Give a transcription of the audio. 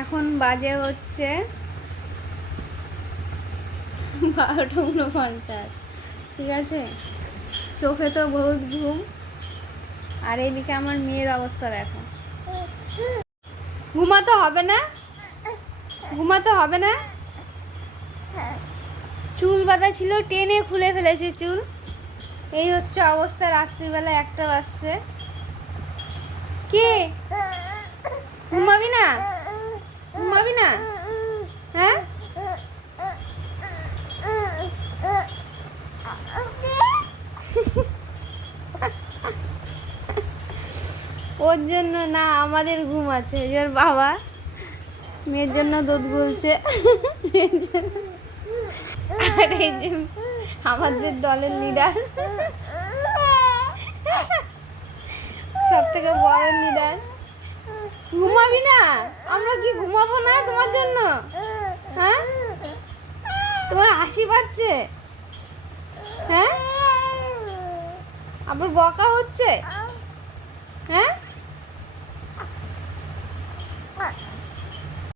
এখন বাজে হচ্ছে 12:49। ঠিক আছে, চোখে তো বহুত ঘুম। আর এইদিকে আমার মেয়ের অবস্থা দেখো। ঘুমাতে হবে না, ঘুমাতে হবে না। চুল বাঁধা ছিল, টেনে খুলে ফেলেছে চুল। এই হচ্ছে অবস্থা। রাত্রিবেলা 1টা বাজছে। কে ঘুমাবি না, ঘুমাবি না? হ্যাঁ, ওর জন্য না, আমাদের ঘুম আছে। ওর বাবা মেয়ের জন্য দুধ গুলছে। আর এই যে আমাদের দলের লিডার, সব থেকে বড় লিডার। ঘুমাবি না? আমরা কি ঘুমাবো না তোমার জন্য? হ্যাঁ, তোমার হাসি পাচ্ছে? হ্যাঁ, আবার বকা হচ্ছে।